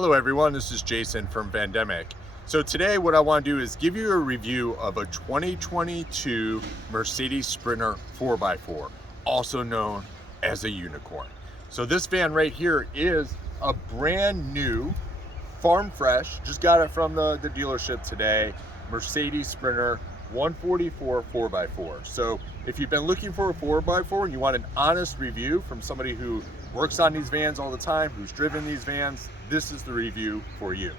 Hello everyone, this is Jason from Vandemic. So today what I want to do is give you a review of a 2022 Mercedes Sprinter 4x4, also known as a unicorn. So this van right here is a brand new, farm fresh, just got it from the dealership today, Mercedes Sprinter 144 4x4. So if you've been looking for a 4x4 and you want an honest review from somebody who works on these vans all the time, who's driven these vans, this is the review for you.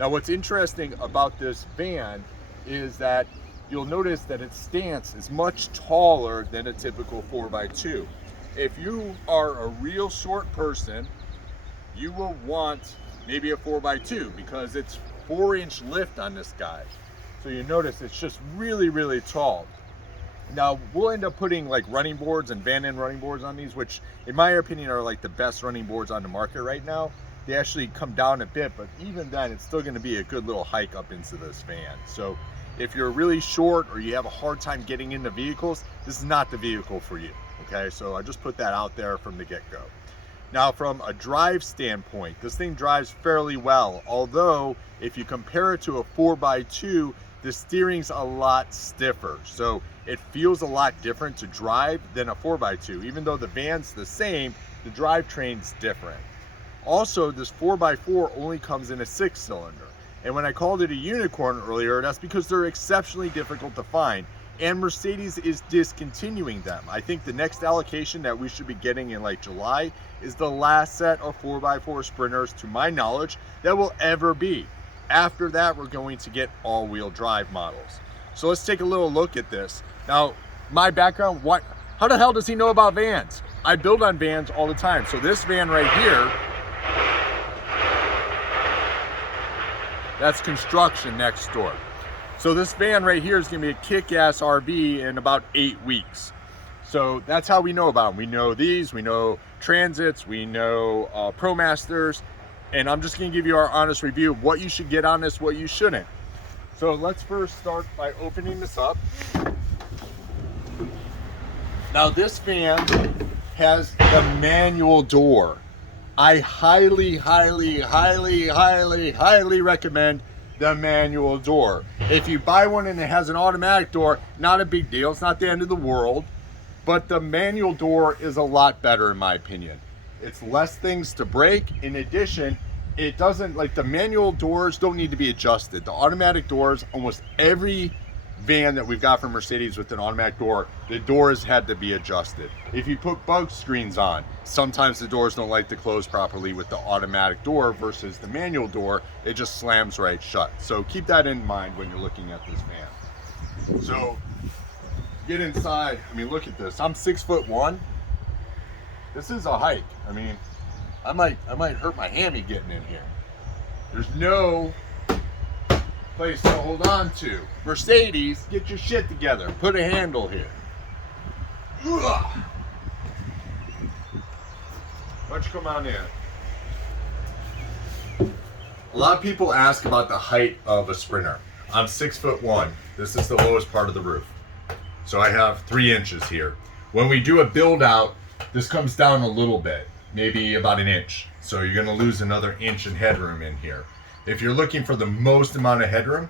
Now what's interesting about this van is that you'll notice that its stance is much taller than a typical 4x2. If you are a real short person, you will want maybe a 4x2 because it's 4-inch lift on this guy. So you notice it's just really tall. Now we'll end up putting like running boards and van end running boards on these, which in my opinion are like the best running boards on the market right now. They actually come down a bit, but even then it's still going to be a good little hike up into this van. So if you're really short or you have a hard time getting into vehicles, this is not the vehicle for you. Okay, so I just put that out there from the get-go. Now from a drive standpoint, this thing drives fairly well, although if you compare it to a 4x2, the steering's a lot stiffer. So it feels a lot different to drive than a 4x2. Even though the van's the same, the drivetrain's different. Also, this 4x4 only comes in a 6-cylinder. And when I called it a unicorn earlier, that's because they're exceptionally difficult to find. And Mercedes is discontinuing them. I think the next allocation that we should be getting in like July is the last set of 4x4 Sprinters, to my knowledge, that will ever be. After that, we're going to get all-wheel drive models. So let's take a little look at this. Now, my background, how the hell does he know about vans? I build on vans all the time. So this van right here, that's construction next door. So this van right here is gonna be a kick-ass RV in about 8 weeks. So that's how we know about them. We know these, we know Transits, we know ProMasters, and I'm just gonna give you our honest review of what you should get on this, what you shouldn't. So let's first start by opening this up. Now this van has the manual door. I highly recommend the manual door. If you buy one and it has an automatic door, not a big deal, it's not the end of the world, but the manual door is a lot better in my opinion. It's less things to break. In addition, it doesn't, like the manual doors don't need to be adjusted. The automatic doors, almost every van that we've got from Mercedes with an automatic door, the doors had to be adjusted. If you put bug screens on, sometimes the doors don't like to close properly with the automatic door versus the manual door, it just slams right shut. So keep that in mind when you're looking at this van. So get inside. I mean, look at this. I'm 6'1". This is a hike. I mean, I might hurt my hammy getting in here. There's no place to hold on to. Mercedes, get your shit together. Put a handle here. Ugh. Why don't you come on in? A lot of people ask about the height of a Sprinter. I'm 6'1". This is the lowest part of the roof. So I have 3 inches here. When we do a build out, this comes down a little bit, maybe about 1 inch. So you're gonna lose another inch in headroom in here. If you're looking for the most amount of headroom,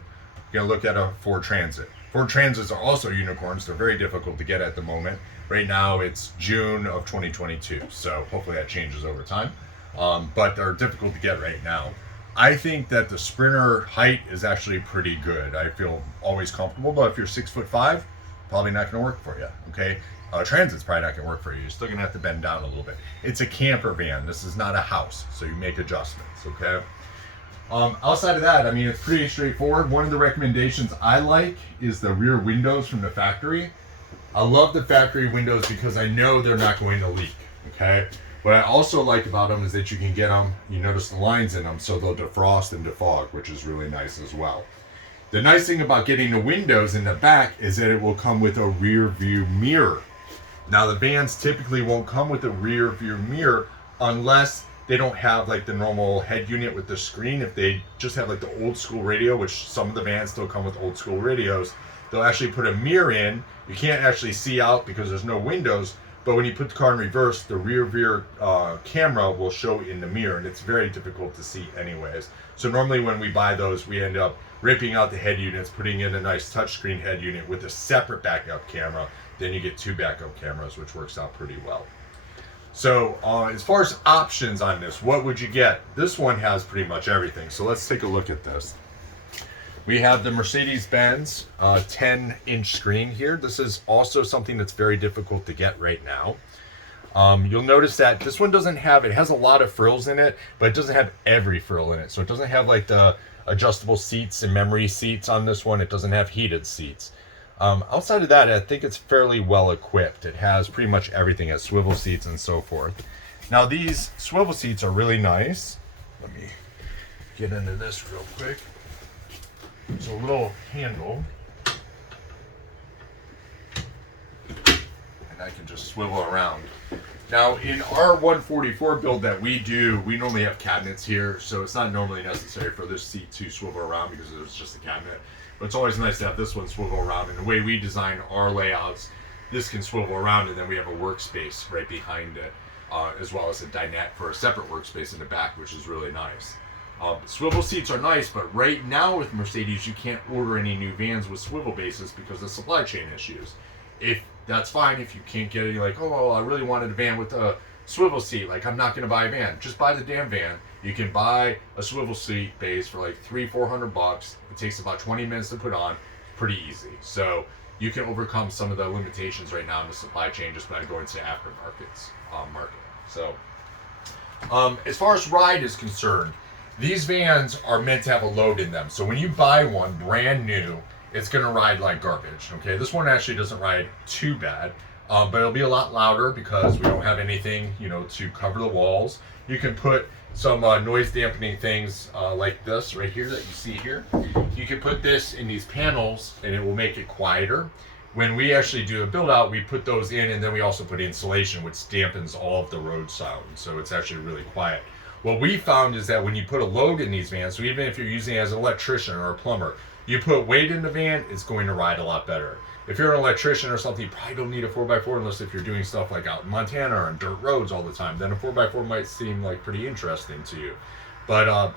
you're gonna look at a Ford Transit. Ford Transits are also unicorns. They're very difficult to get at the moment. Right now it's June of 2022, so hopefully that changes over time. But they're difficult to get right now. I think that the Sprinter height is actually pretty good. I feel always comfortable, but if you're 6'5", probably not gonna work for you, okay? Transit's probably not gonna work for you. You're still gonna have to bend down a little bit. It's a camper van. This is not a house, so you make adjustments, okay? Outside of that, I mean, it's pretty straightforward. One of the recommendations I like is the rear windows from the factory. I love the factory windows because I know they're not going to leak, okay? What I also like about them is that you can get them, you notice the lines in them, so they'll defrost and defog, which is really nice as well. The nice thing about getting the windows in the back is that it will come with a rear view mirror. Now the vans typically won't come with a rear view mirror unless they don't have like the normal head unit with the screen. If they just have like the old school radio, which some of the vans still come with old school radios, they'll actually put a mirror in. You can't actually see out because there's no windows, but when you put the car in reverse, the rear camera will show in the mirror, and it's very difficult to see anyways. So normally when we buy those, we end up ripping out the head units, putting in a nice touchscreen head unit with a separate backup camera. Then you get 2 backup cameras, which works out pretty well. So as far as options on this, what would you get? This one has pretty much everything. So let's take a look at this. We have the Mercedes-Benz 10-inch screen here. This is also something that's very difficult to get right now. You'll notice that this one doesn't have, it has a lot of frills in it, but it doesn't have every frill in it. So it doesn't have like the adjustable seats and memory seats on this one. It doesn't have heated seats. Outside of that, I think it's fairly well equipped. It has pretty much everything, as swivel seats and so forth. Now these swivel seats are really nice. Let me get into this real quick. It's a little handle, and I can just swivel around. Now in our 144 build that we do, we normally have cabinets here, so it's not normally necessary for this seat to swivel around because it's just a cabinet. But it's always nice to have this one swivel around. And the way we design our layouts, this can swivel around, and then we have a workspace right behind it, as well as a dinette for a separate workspace in the back, which is really nice. Swivel seats are nice, but right now with Mercedes, you can't order any new vans with swivel bases because of supply chain issues. If that's fine, if you can't get it, you're like, oh, well, I really wanted a van with a swivel seat. Like, I'm not going to buy a van. Just buy the damn van. You can buy a swivel seat base for like $300-400. It takes about 20 minutes to put on. Pretty easy. So you can overcome some of the limitations right now in the supply chain just by going to aftermarkets market. So as far as ride is concerned, these vans are meant to have a load in them. So when you buy one brand new, it's going to ride like garbage. Okay, this one actually doesn't ride too bad, but it'll be a lot louder because we don't have anything, to cover the walls. You can put some noise dampening things like this right here that you see here. You can put this in these panels and it will make it quieter. When we actually do a build out, we put those in, and then we also put insulation, which dampens all of the road sound. So it's actually really quiet. What we found is that when you put a load in these vans, so even if you're using it as an electrician or a plumber, you put weight in the van, it's going to ride a lot better. If you're an electrician or something, you probably don't need a 4x4 unless if you're doing stuff like out in Montana or on dirt roads all the time. Then a 4x4 might seem like pretty interesting to you. But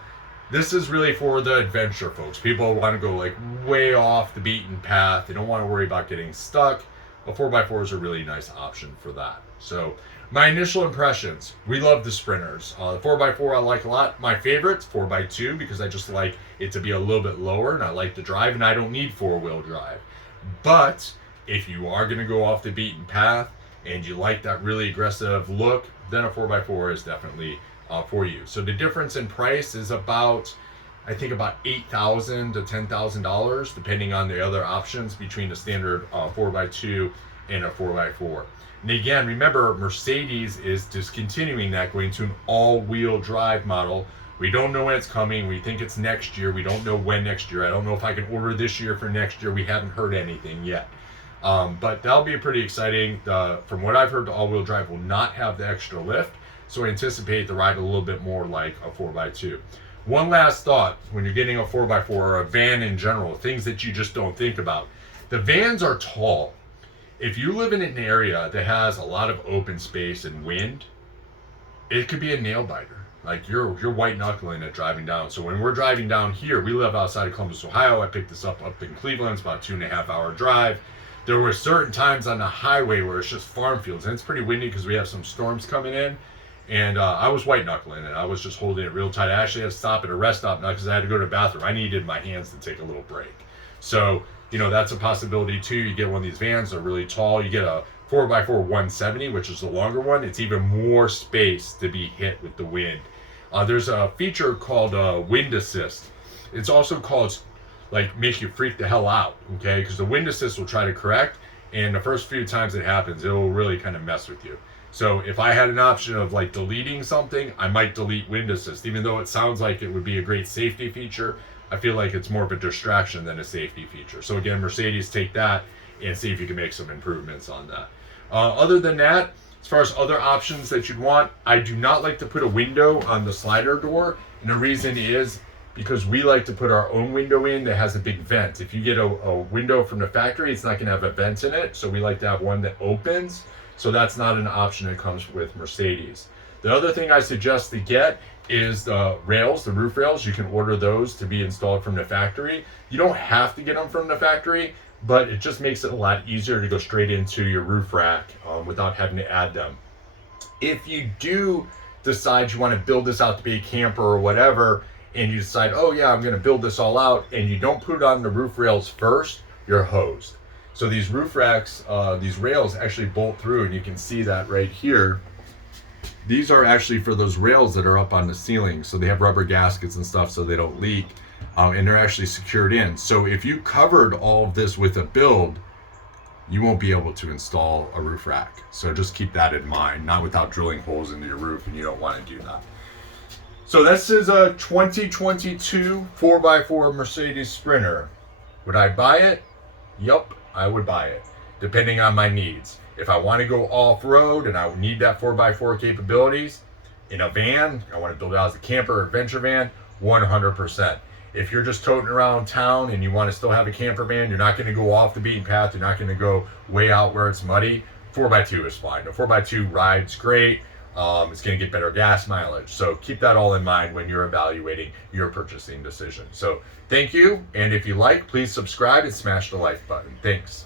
this is really for the adventure folks. People want to go like way off the beaten path. They don't want to worry about getting stuck. A 4x4 is a really nice option for that. So my initial impressions, we love the Sprinters. The 4x4 I like a lot. My favorite's 4x2 because I just like it to be a little bit lower, and I like to drive, and I don't need 4-wheel drive. But if you are going to go off the beaten path and you like that really aggressive look, then a 4x4 is definitely for you. So the difference in price is about $8,000 to $10,000, depending on the other options between a standard 4x2 and a 4x4. And again, remember, Mercedes is discontinuing that, going to an all-wheel drive model. We don't know when it's coming. We think it's next year. We don't know when next year. I don't know if I can order this year for next year. We haven't heard anything yet. But that'll be pretty exciting. From what I've heard, the all-wheel drive will not have the extra lift, so I anticipate the ride a little bit more like a 4x2. One last thought, when you're getting a 4x4 or a van in general, things that you just don't think about. The vans are tall. If you live in an area that has a lot of open space and wind, it could be a nail biter. Like you're white knuckling it driving down. So when we're driving down here, we live outside of Columbus, Ohio. I picked this up in Cleveland. It's about a 2.5-hour drive. There were certain times on the highway where it's just farm fields, and it's pretty windy because we have some storms coming in. And I was white knuckling it. I was just holding it real tight. I actually had to stop at a rest stop now because I had to go to the bathroom. I needed my hands to take a little break. So, that's a possibility too. You get one of these vans, they're really tall. You get a 4x4 170, which is the longer one. It's even more space to be hit with the wind. There's a feature called wind assist. It's also called make you freak the hell out, okay? Because the wind assist will try to correct, and the first few times it happens, it will really kind of mess with you. So if I had an option of deleting something, I might delete wind assist. Even though it sounds like it would be a great safety feature, I feel like it's more of a distraction than a safety feature. So again, Mercedes, take that and see if you can make some improvements on that. Other than that, as far as other options that you'd want, I do not like to put a window on the slider door. And the reason is because we like to put our own window in that has a big vent. If you get a window from the factory, it's not going to have a vent in it. So we like to have one that opens. So that's not an option that comes with Mercedes. The other thing I suggest to get is the rails, the roof rails. You can order those to be installed from the factory. You don't have to get them from the factory, but it just makes it a lot easier to go straight into your roof rack without having to add them. If you do decide you want to build this out to be a camper or whatever, and you decide, oh yeah, I'm going to build this all out, and you don't put it on the roof rails first, you're hosed. So these roof racks, these rails actually bolt through, and you can see that right here. These are actually for those rails that are up on the ceiling. So they have rubber gaskets and stuff so they don't leak, and they're actually secured in. So if you covered all of this with a build, you won't be able to install a roof rack. So just keep that in mind, not without drilling holes into your roof, and you don't want to do that. So this is a 2022 4x4 Mercedes Sprinter. Would I buy it? Yup, I would buy it, depending on my needs. If I want to go off-road and I need that 4x4 capabilities in a van, I want to build it out as a camper or adventure van, 100%. If you're just toting around town and you want to still have a camper van, you're not going to go off the beaten path, you're not going to go way out where it's muddy, 4x2 is fine. The 4x2 rides great. It's going to get better gas mileage. So keep that all in mind when you're evaluating your purchasing decision. So thank you. And if you like, please subscribe and smash the like button. Thanks.